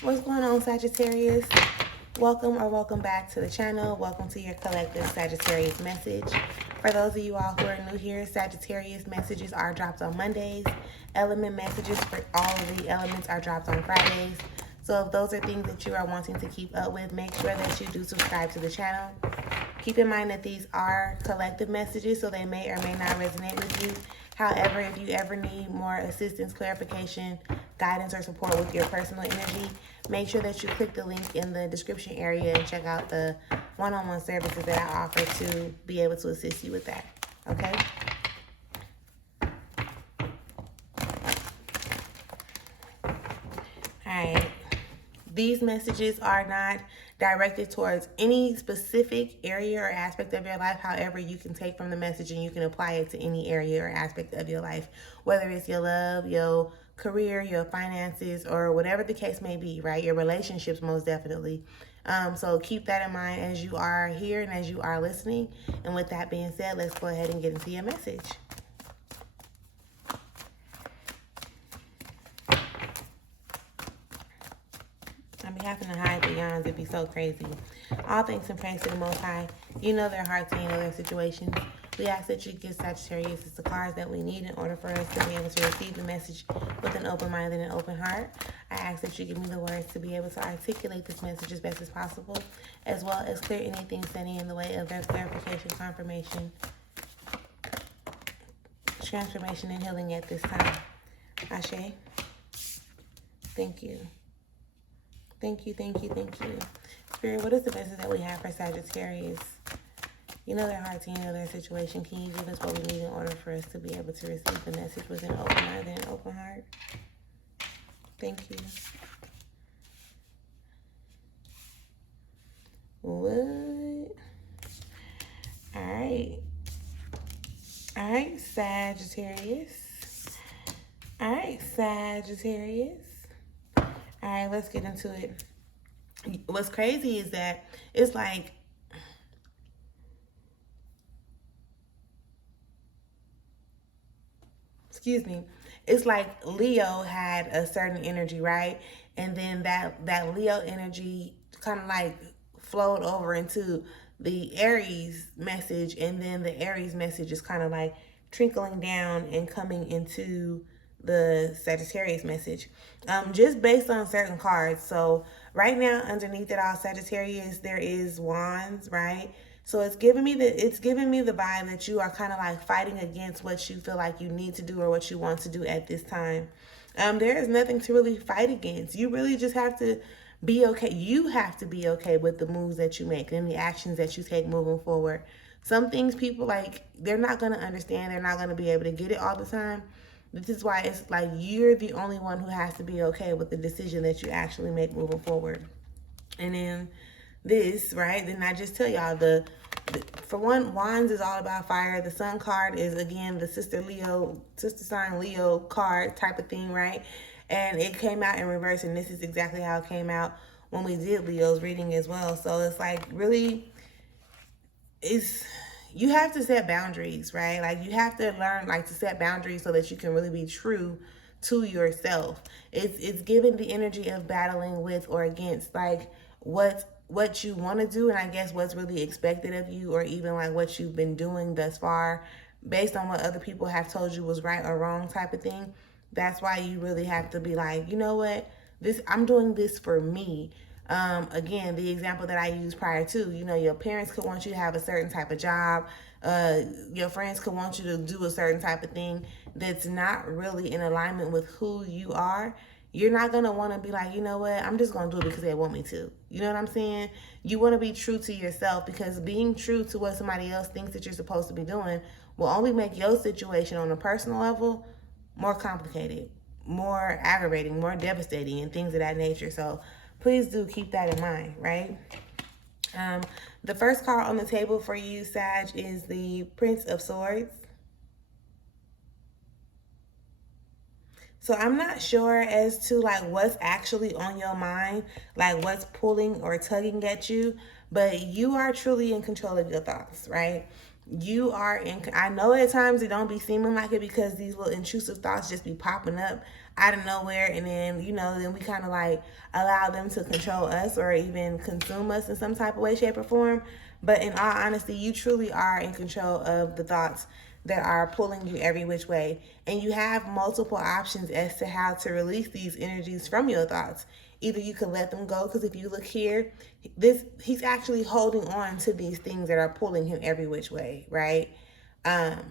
What's going on, Sagittarius? Welcome or welcome back to the channel. Welcome to your collective Sagittarius message. For those of you all who are new here, Sagittarius messages are dropped on Mondays. Element messages for all of the elements are dropped on Fridays. So if those are things that you are wanting to keep up with, make sure that you do subscribe to the channel. Keep in mind that these are collective messages, so they may or may not resonate with you. However, if you ever need more assistance, clarification, guidance, or support with your personal energy, make sure that you click the link in the description area and check out the one-on-one services that I offer to be able to assist you with that. Okay? Alright. These messages are not directed towards any specific area or aspect of your life. However, you can take from the message and you can apply it to any area or aspect of your life, whether it's your love, your career, your finances, or whatever the case may be, right? Your relationships, most definitely. So keep that in mind as you are here and as you are listening. And with that being said, let's go ahead and get into your message. I be having to hide the yawns. It'd be so crazy. All thanks and praise to the Most High. You know their hearts and you know their situations. We ask that you give Sagittarius the cards that we need in order for us to be able to receive the message with an open mind and an open heart. I ask that you give me the words to be able to articulate this message as best as possible, as well as clear anything standing in the way of their clarification, confirmation, transformation, and healing at this time. Ashe. Thank you. Thank you, thank you, thank you. Spirit, what is the message that we have for Sagittarius? You know their hearts, you know their situation. Can you give us what we need in order for us to be able to receive the message with an open mind and an open heart? Thank you. What? Alright. Alright, Sagittarius. Alright, Sagittarius. All right, let's get into it. What's crazy is that it's like, it's like Leo had a certain energy, right? And then that Leo energy kind of like flowed over into the Aries message, and then the Aries message is kind of like trickling down and coming into the Sagittarius message, just based on certain cards. So right now, underneath it all, Sagittarius, there is wands, right? So it's giving me the vibe that you are kind of like fighting against what you feel like you need to do or what you want to do at this time. There is nothing to really fight against. You really just have to be okay. You have to be okay with the moves that you make and the actions that you take moving forward. Some things people they're not going to understand. They're not going to be able to get it all the time. This is why it's like you're the only one who has to be okay with the decision that you actually make moving forward. And then this, right? Then I just tell y'all for one, wands is all about fire. The sun card is, again, the sister sign Leo card type of thing, right? And it came out in reverse, and this is exactly how it came out when we did Leo's reading as well. So it's like really, you have to set boundaries, right? Like you have to learn to set boundaries so that you can really be true to yourself. It's giving the energy of battling with or against what you want to do, and I guess what's really expected of you, or even what you've been doing thus far based on what other people have told you was right or wrong type of thing. That's why you really have to be like, you know what, I'm doing this for me. Again, the example that I used prior to, your parents could want you to have a certain type of job. Your friends could want you to do a certain type of thing that's not really in alignment with who you are. You're not going to want to be like, you know what, I'm just going to do it because they want me to. You know what I'm saying? You want to be true to yourself, because being true to what somebody else thinks that you're supposed to be doing will only make your situation on a personal level more complicated, more aggravating, more devastating, and things of that nature. So please do keep that in mind, right? The first card on the table for you, Sag, is the Prince of Swords. So I'm not sure as to what's actually on your mind, what's pulling or tugging at you, but you are truly in control of your thoughts, right? You are in, I know at times it don't be seeming like it because these little intrusive thoughts just be popping up. out of nowhere, and then then we kind of like allow them to control us or even consume us in some type of way, shape, or form. But in all honesty, you truly are in control of the thoughts that are pulling you every which way, and you have multiple options as to how to release these energies from your thoughts. Either you can let them go, because if you look here, he's actually holding on to these things that are pulling him every which way, right? And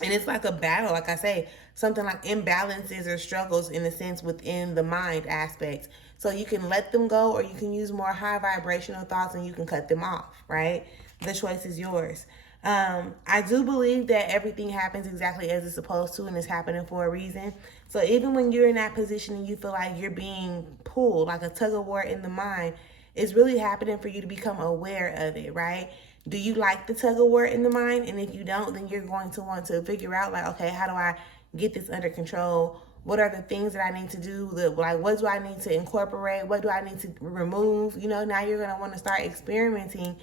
it's like a battle, like I say, something like imbalances or struggles in a sense within the mind aspect. So you can let them go, or you can use more high vibrational thoughts and you can cut them off, right? The choice is yours. I do believe that everything happens exactly as it's supposed to, and it's happening for a reason. So even when you're in that position and you feel like you're being pulled, like a tug of war in the mind, it's really happening for you to become aware of it, right? Do you like the tug of war in the mind? And if you don't, then you're going to want to figure out, like, okay, how do I get this under control? What are the things that I need to do? Like, what do I need to incorporate? What do I need to remove? Now you're going to want to start experimenting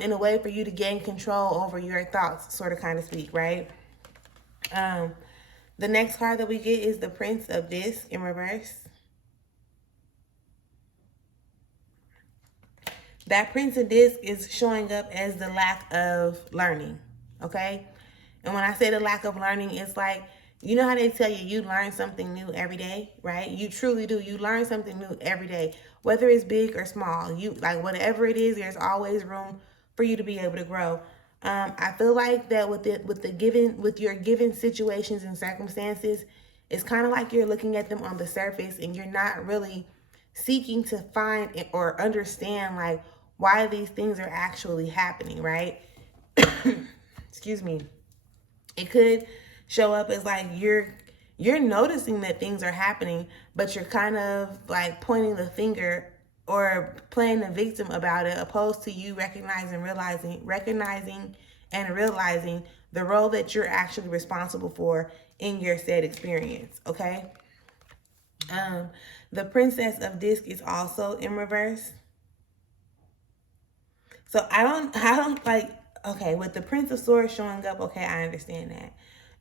in a way for you to gain control over your thoughts, sort of kind of speak, right? The next card that we get is the Prince of Disc in reverse. That Prince of Disc is showing up as the lack of learning, okay? And when I say the lack of learning, it's like, you know how they tell you learn something new every day, right? You truly do. You learn something new every day, whether it's big or small. You like whatever it is, there's always room for you to be able to grow. I feel like that with your given situations and circumstances, it's kind of like you're looking at them on the surface and you're not really seeking to find or understand like why these things are actually happening, right? Excuse me. It could show up as like you're noticing that things are happening, but you're kind of like pointing the finger or playing the victim about it, opposed to you recognizing and realizing the role that you're actually responsible for in your said experience, okay? The Princess of Disc is also in reverse. So I don't like, okay, with the Prince of Swords showing up, okay, I understand that.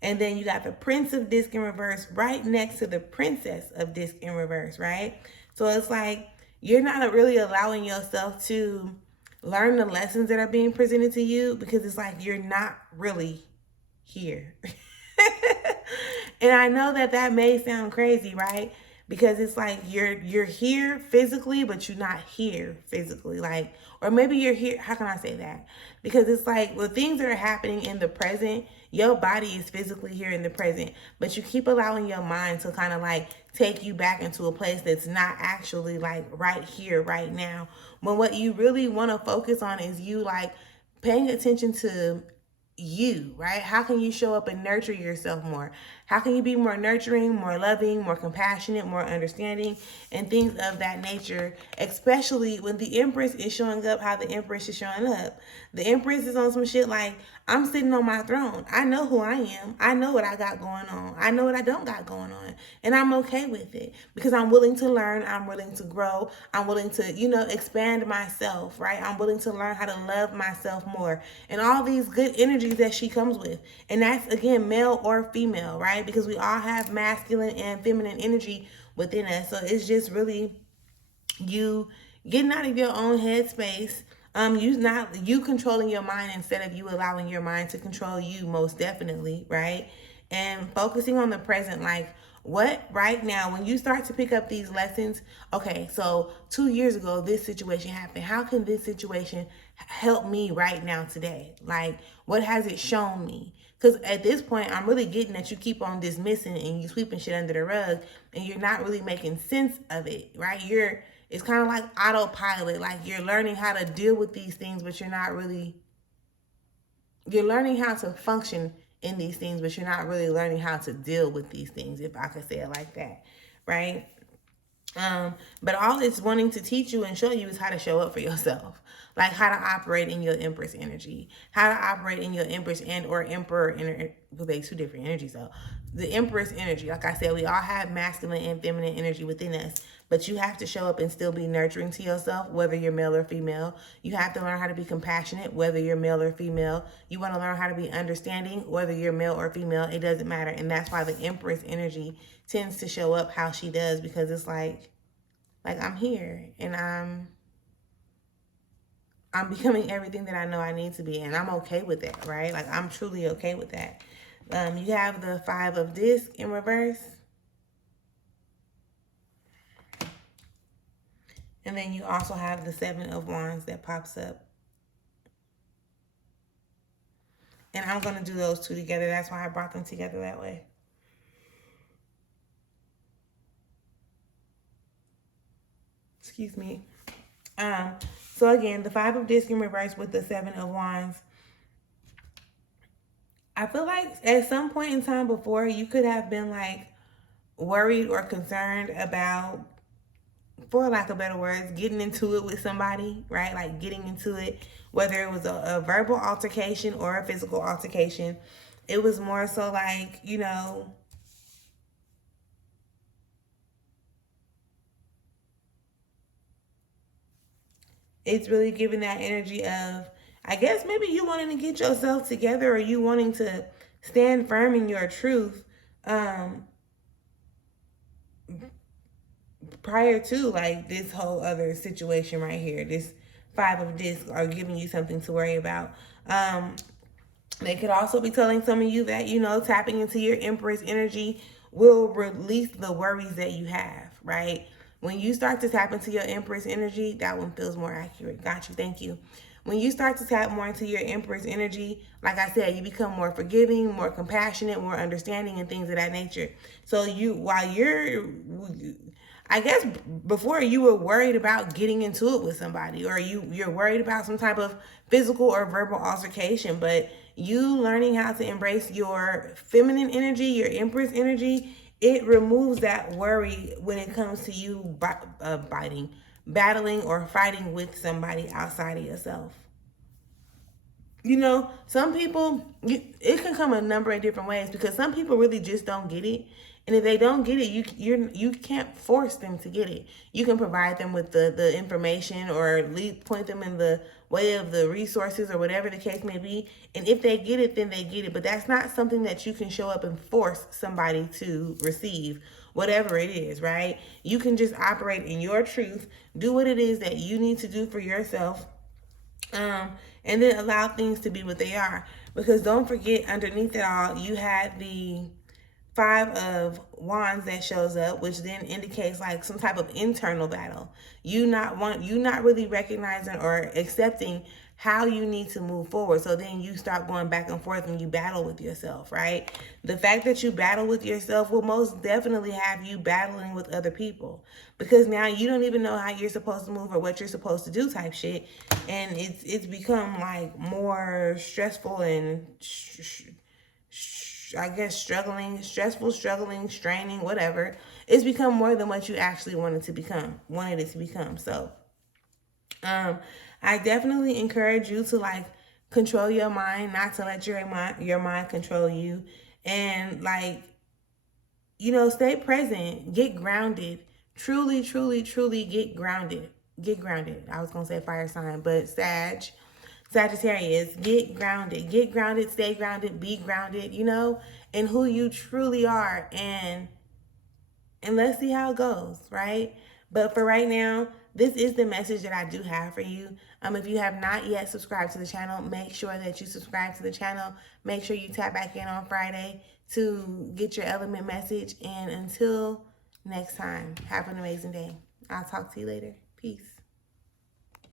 And then you got the Prince of Disc in reverse right next to the Princess of Disc in reverse, right? So it's like you're not really allowing yourself to learn the lessons that are being presented to you, because it's like you're not really here. And I know that may sound crazy, right? Because it's like you're here physically, but you're not here physically. Like, or maybe you're here. How can I say that? Because it's like the things that are happening in the present, your body is physically here in the present, but you keep allowing your mind to kind of like take you back into a place that's not actually like right here, right now. When what you really want to focus on is you like paying attention to you, right? How can you show up and nurture yourself more? How can you be more nurturing, more loving, more compassionate, more understanding, and things of that nature, especially when the Empress is showing up how the Empress is showing up. The Empress is on some shit like, I'm sitting on my throne. I know who I am. I know what I got going on. I know what I don't got going on. And I'm okay with it because I'm willing to learn. I'm willing to grow. I'm willing to, expand myself, right? I'm willing to learn how to love myself more. And all these good energies that she comes with. And that's, again, male or female, right? Because we all have masculine and feminine energy within us. So it's just really you getting out of your own headspace. You controlling your mind instead of you allowing your mind to control you, most definitely, right? And focusing on the present, like what right now, when you start to pick up these lessons, okay, so 2 years ago, this situation happened. How can this situation help me right now today? Like, what has it shown me? Because at this point, I'm really getting that you keep on dismissing and you sweeping shit under the rug and you're not really making sense of it, right? It's kind of like autopilot. Like you're learning how to deal with these things, but you're learning how to function in these things, but you're not really learning how to deal with these things, if I could say it like that, right? But all it's wanting to teach you and show you is how to show up for yourself. Like how to operate in your Empress energy, how to operate in your Empress and or Emperor energy. Well, they two different energies though. The Empress energy, like I said, we all have masculine and feminine energy within us. but you have to show up and still be nurturing to yourself, whether you're male or female. You have to learn how to be compassionate, whether you're male or female. You want to learn how to be understanding, whether you're male or female. It doesn't matter. And that's why the Empress energy tends to show up how she does, because it's like I'm here and I'm becoming everything that I know I need to be, and I'm okay with that, right? Like, I'm truly okay with that. You have the 5 of Discs in reverse. And then you also have the 7 of Wands that pops up. And I'm going to do those two together. That's why I brought them together that way. Excuse me. So again, the 5 of Discs in reverse with the 7 of Wands. I feel like at some point in time before, you could have been like worried or concerned about, for lack of better words, getting into it with somebody, right? Like getting into it, whether it was a verbal altercation or a physical altercation. It was more so like, you know, it's really giving that energy of, I guess maybe you wanting to get yourself together, or you wanting to stand firm in your truth prior to like this whole other situation right here. This 5 of Discs are giving you something to worry about. They could also be telling some of you that, you know, tapping into your Empress energy will release the worries that you have, right? When you start to tap into your Empress energy, that one feels more accurate. Got you. Thank you. When you start to tap more into your Empress energy, like I said, you become more forgiving, more compassionate, more understanding, and things of that nature. So while you're, I guess before you were worried about getting into it with somebody, or you're worried about some type of physical or verbal altercation, but you learning how to embrace your feminine energy, your Empress energy, it removes that worry when it comes to you battling or fighting with somebody outside of yourself. You know, some people, it can come a number of different ways, because some people really just don't get it. And if they don't get it, you can't force them to get it. You can provide them with the information, or point them in the way of the resources, or whatever the case may be. And if they get it, then they get it. But that's not something that you can show up and force somebody to receive, whatever it is, right? You can just operate in your truth, do what it is that you need to do for yourself, and then allow things to be what they are. Because don't forget, underneath it all, you had the 5 of Wands that shows up, which then indicates like some type of internal battle. You not really recognizing or accepting how you need to move forward. So then you start going back and forth and you battle with yourself, right? The fact that you battle with yourself will most definitely have you battling with other people, because now you don't even know how you're supposed to move or what you're supposed to do type shit. And it's become like more stressful and I guess stressful, straining, whatever. It's become more than what you actually wanted it to become. So, I definitely encourage you to like control your mind, not to let your mind control you, and like, you know, stay present, get grounded, truly get grounded. I was gonna say fire sign, but Sagittarius, get grounded, stay grounded, be grounded, you know, in who you truly are, and let's see how it goes, right? But for right now, this is the message that I do have for you. If you have not yet subscribed to the channel, make sure that you subscribe to the channel. Make sure you tap back in on Friday to get your element message. And until next time, have an amazing day. I'll talk to you later. Peace.